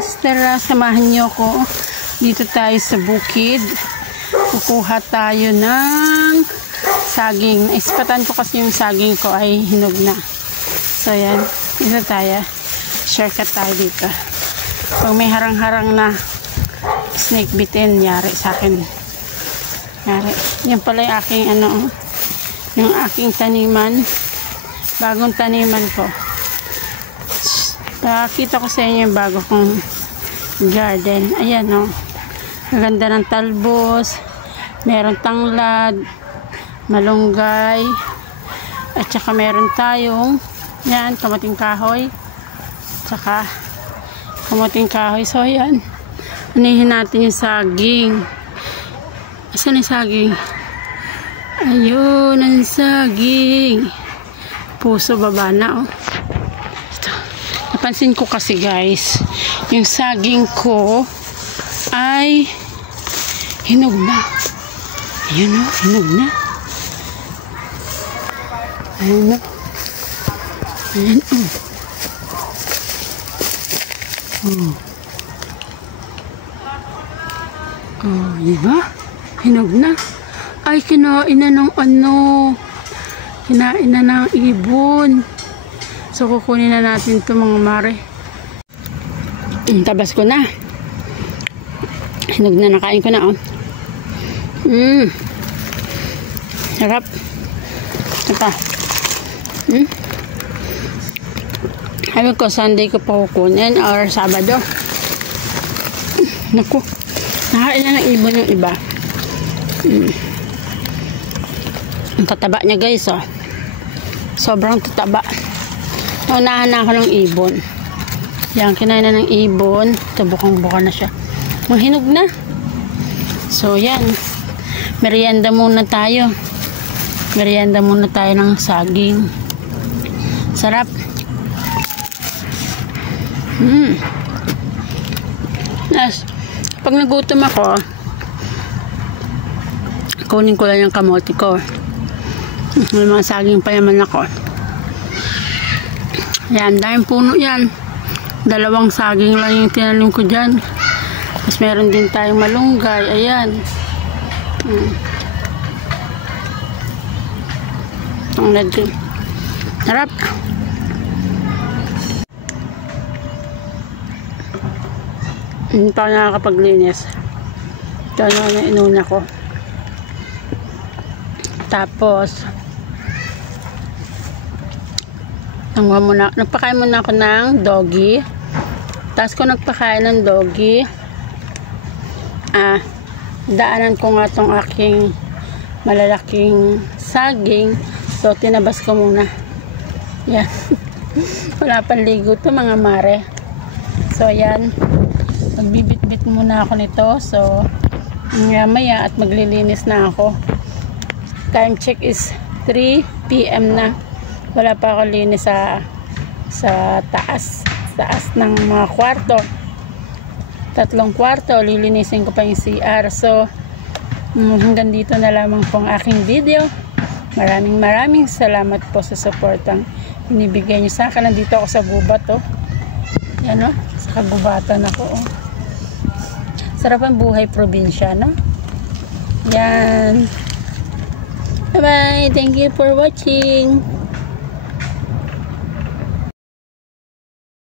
guys, tara samahan niyo ko. Dito tayo sa bukid. Kukuha tayo ng saging. Ispatan ko kasi yung saging ko ay hinog na. So yan, dito tayo. Shortcut tayo dito. Pag may harang-harang na snake bitin, yari sa akin. Yari. Yan pala yung aking yung aking taniman. Bagong taniman ko. Kita ko sa inyo yung bago kong garden. Ayan o. Maganda ng talbos. Meron tanglad. Malunggay. At saka meron tayong yan, kamating kahoy. Saka kamating kahoy. So yan. Anihin natin yung saging. Asan yung saging? Ayun ang saging. Puso baba na o. Napansin ko kasi guys, yung saging ko ay hinog na. Ayun o, hinog na. Ayun o. Ayun o. Oh, diba? Hinog na. Ay, kinain na ng kinain na ng ibon. So, kukunin na natin ito mga mare. Tabas ko na. Hinog na, nakain ko na, oh. Sarap. Ito. Sabi ko, Sunday ko pa kukunin or Sabado. Naku. Nakain na ng ibon yung iba. Ang tataba niya guys, oh. Sobrang tataba. Naunahan na ako ng ibon. Yan, kinain na ng ibon. Ito, bukang-buka na siya. Mahinog na. So, yan. Merienda muna tayo. Merienda muna tayo ng saging. Sarap. Yes. Pag nagutom ako, kunin ko lang yung kamote ko. May mga saging pa yaman ako. Yan, dahil puno yan. 2 saging lang yung tinanim ko dyan. Tapos meron din tayong malunggay. Ayan. Ang lagay. Harap. Hindi pa ako nakakapaglinis. Ito na inuna ko. Tapos nagpakain muna ako ng doggy. Tapos kung nagpakain ng doggy, daanan ko nga itong aking malalaking saging. So, tinabas ko muna. Yan. Wala pang ligo ito mga mare. So, yan. Magbibit-bit muna ako nito. So, maya at maglilinis na ako. Time check is 3 PM na. Wala pa ako linis sa taas ng mga kwarto. 3 kwarto, lilinisin ko pa yung CR. So, hanggang dito na lamang po ang aking video. Maraming salamat po sa supportang binibigay nyo sa akin. Nandito ako sa gubat, oh. Yan, oh. Sa kagubatan ako, oh. Sarap ang buhay probinsya, no? Yan. Bye-bye. Thank you for watching.